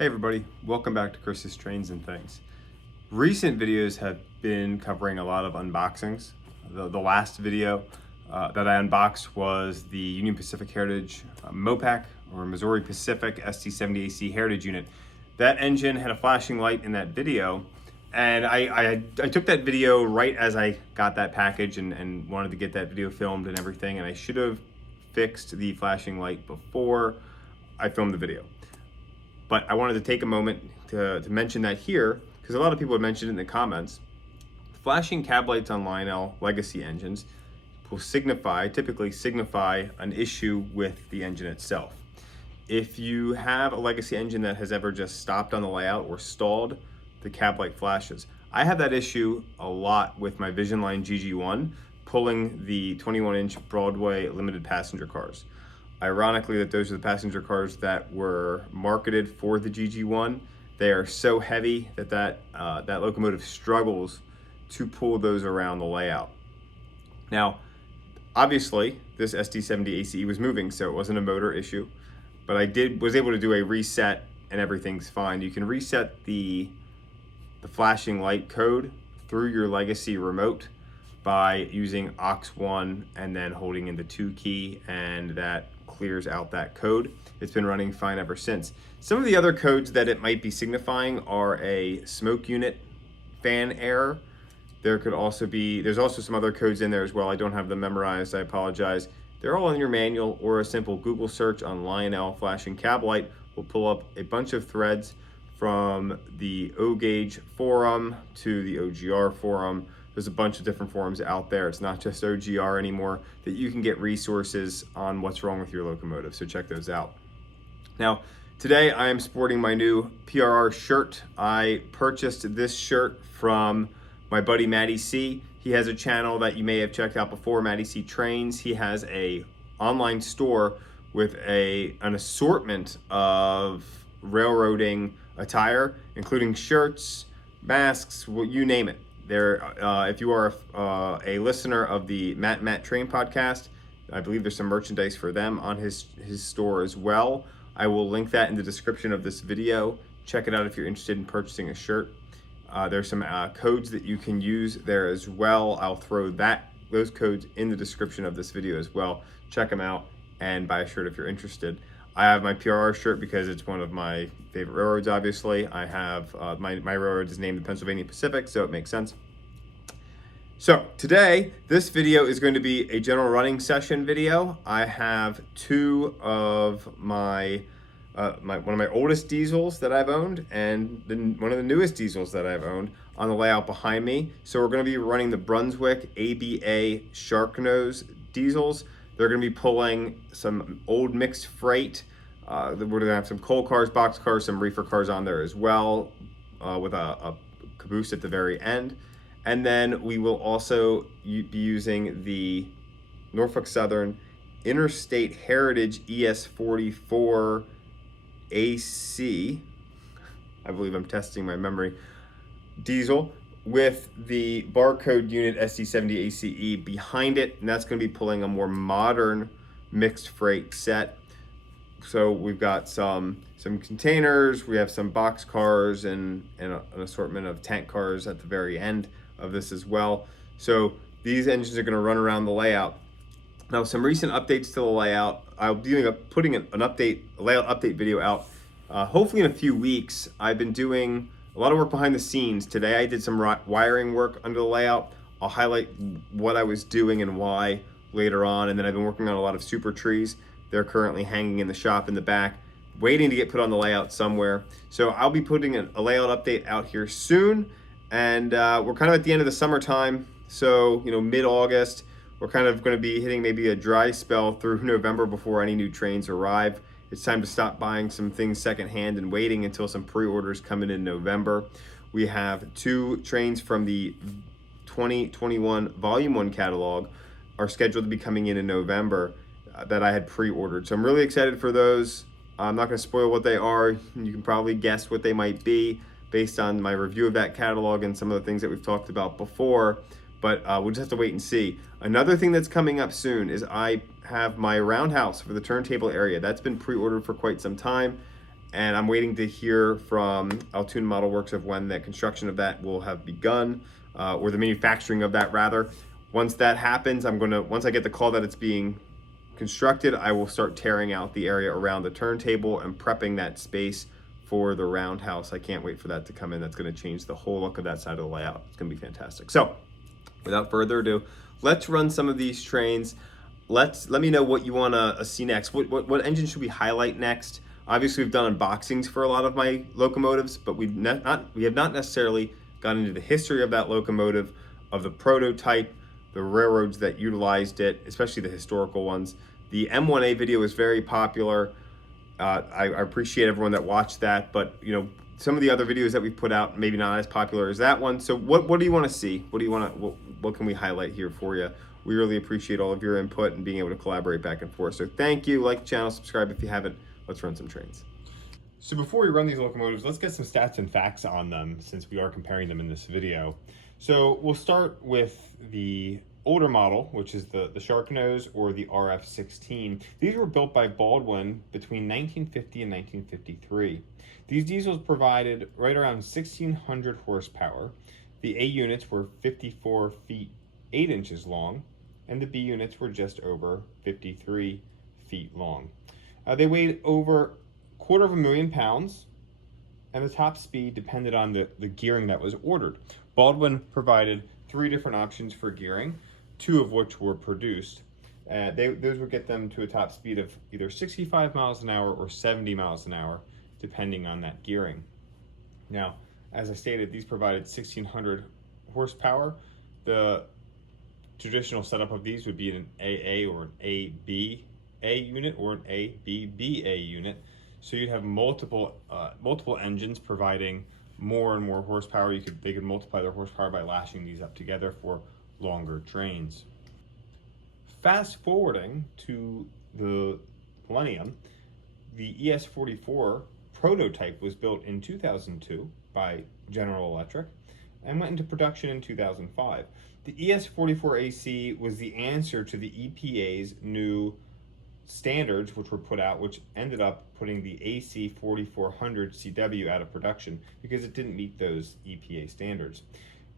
Hey everybody, welcome back to Chris's Trains and Things. Recent videos have been covering a lot of unboxings. The last video that I unboxed was the Union Pacific Heritage MOPAC, or Missouri Pacific ST70AC Heritage Unit. That engine had a flashing light in that video, and I took that video right as I got that package and wanted to get that video filmed and everything, and I should have fixed the flashing light before I filmed the video. But I wanted to take a moment to mention that here, because a lot of people have mentioned it in the comments. Flashing cab lights on Lionel legacy engines will typically signify an issue with the engine itself. If you have a legacy engine that has ever just stopped on the layout or stalled, the cab light flashes. I have that issue a lot with my Vision Line GG1 pulling the 21-inch Broadway limited passenger cars. Ironically, that those are the passenger cars that were marketed for the GG1. They are so heavy that locomotive struggles to pull those around the layout. Now, obviously, this ST70AC was moving, so it wasn't a motor issue, but I was able to do a reset and everything's fine. You can reset the flashing light code through your legacy remote by using aux1 and then holding in the 2 key, and that clears out that code. It's been running fine ever since. Some of the other codes that it might be signifying are a smoke unit fan error. There's also some other codes in there as well. I don't have them memorized, I apologize. They're all in your manual, or a simple Google search on Lionel flashing cab light will pull up a bunch of threads from the O-Gauge forum to the OGR forum. There's a bunch of different forums out there. It's not just OGR anymore, that you can get resources on what's wrong with your locomotive, so check those out. Now, today I am sporting my new PRR shirt. I purchased this shirt from my buddy Matty C. He has a channel that you may have checked out before, Matty C Trains. He has a online store with an assortment of railroading attire, including shirts, masks, you name it. If you are a listener of the Matt Train podcast, I believe there's some merchandise for them on his store as well. I will link that in the description of this video. Check it out if you're interested in purchasing a shirt. There's some codes that you can use there as well. I'll throw those codes in the description of this video as well. Check them out and buy a shirt if you're interested. I have my PRR shirt because it's one of my favorite railroads, obviously. I have, my railroad is named the Pennsylvania Pacific, so it makes sense. So today, this video is going to be a general running session video. I have two of one of my oldest diesels that I've owned, and then one of the newest diesels that I've owned on the layout behind me. So we're going to be running the Brunswick ABA Sharknose diesels. They're going to be pulling some old mixed freight. We're going to have some coal cars, box cars, some reefer cars on there as well, with a caboose at the very end. And then we will also be using the Norfolk Southern Interstate Heritage ES44ac, I believe I'm testing my memory, diesel, with the barcode unit ST70ACE behind it, and that's going to be pulling a more modern mixed freight set. So we've got some containers, we have some box cars, and an assortment of tank cars at the very end of this as well. So these engines are going to run around the layout. Now, some recent updates to the layout. I'll be putting a layout update video out hopefully in a few weeks. I've been doing a lot of work behind the scenes. Today I did some wiring work under the layout. I'll highlight what I was doing and why later on. And then I've been working on a lot of super trees. They're currently hanging in the shop in the back, waiting to get put on the layout somewhere. So I'll be putting a layout update out here soon. And we're kind of at the end of the summertime. So, mid-August, we're kind of going to be hitting maybe a dry spell through November before any new trains arrive. It's time to stop buying some things secondhand and waiting until some pre-orders come in November. We have 2 trains from the 2021 Volume 1 catalog are scheduled to be coming in November that I had pre-ordered. So I'm really excited for those. I'm not going to spoil what they are. You can probably guess what they might be based on my review of that catalog and some of the things that we've talked about before. But we'll just have to wait and see. Another thing that's coming up soon is I have my roundhouse for the turntable area. That's been pre-ordered for quite some time. and I'm waiting to hear from Altoona Model Works of when the construction of that will have begun, or the manufacturing of that rather. Once that happens, once I get the call that it's being constructed, I will start tearing out the area around the turntable and prepping that space for the roundhouse. I can't wait for that to come in. That's going to change the whole look of that side of the layout. It's going to be fantastic. So without further ado, let's run some of these trains. Let me know what you want to see next. What engine should we highlight next? Obviously, we've done unboxings for a lot of my locomotives, but we have not necessarily gone into the history of that locomotive, of the prototype, the railroads that utilized it, especially the historical ones. The M1A video is very popular. I appreciate everyone that watched that, but you know, some of the other videos that we put out, maybe not as popular as that one. So what do you want to see? What can we highlight here for you? We really appreciate all of your input and being able to collaborate back and forth. So thank you. Like the channel, subscribe if you haven't. Let's run some trains. So before we run these locomotives, let's get some stats and facts on them, since we are comparing them in this video. So we'll start with the older model, which is the Sharknose or the RF-16. These were built by Baldwin between 1950 and 1953. These diesels provided right around 1,600 horsepower. The A units were 54 feet 8 inches long, and the B units were just over 53 feet long. They weighed over 250,000 pounds, and the top speed depended on the gearing that was ordered. Baldwin provided 3 different options for gearing, 2 of which were produced. Those would get them to a top speed of either 65 miles an hour or 70 miles an hour, depending on that gearing. Now, as I stated, these provided 1,600 horsepower. The traditional setup of these would be an AA or an ABA unit or an ABBA unit. So you'd have multiple engines providing more and more horsepower. They could multiply their horsepower by lashing these up together for longer trains. Fast forwarding to the millennium, the ES44 prototype was built in 2002 by General Electric and went into production in 2005. The ES44ac was the answer to the EPA's new standards, which were put out, which ended up putting the AC 4400 CW out of production because it didn't meet those EPA standards.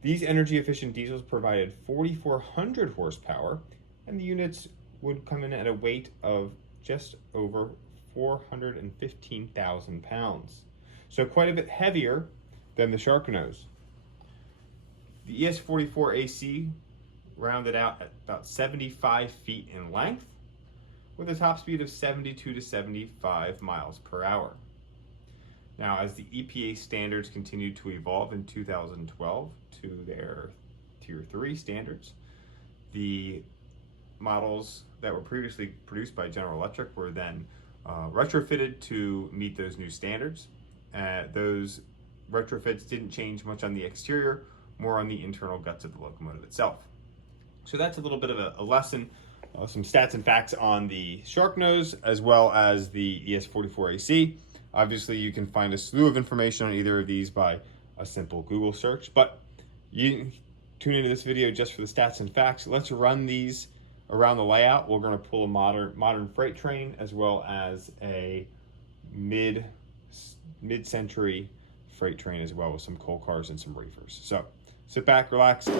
These energy efficient diesels provided 4,400 horsepower, and the units would come in at a weight of just over 415,000 pounds. So quite a bit heavier than the Sharknose. The ES44ac rounded out at about 75 feet in length, with a top speed of 72 to 75 miles per hour. Now, as the EPA standards continued to evolve in 2012 to their Tier 3 standards, the models that were previously produced by General Electric were then retrofitted to meet those new standards. Those retrofits didn't change much on the exterior, more on the internal guts of the locomotive itself. So that's a little bit of a lesson. Some stats and facts on the Sharknose as well as the ES44ac. Obviously, you can find a slew of information on either of these by a simple Google search, but you tune into this video just for the stats and facts. Let's run these around the layout. We're going to pull a modern freight train as well as a mid-century freight train as well, with some coal cars and some reefers. So sit back, relax, and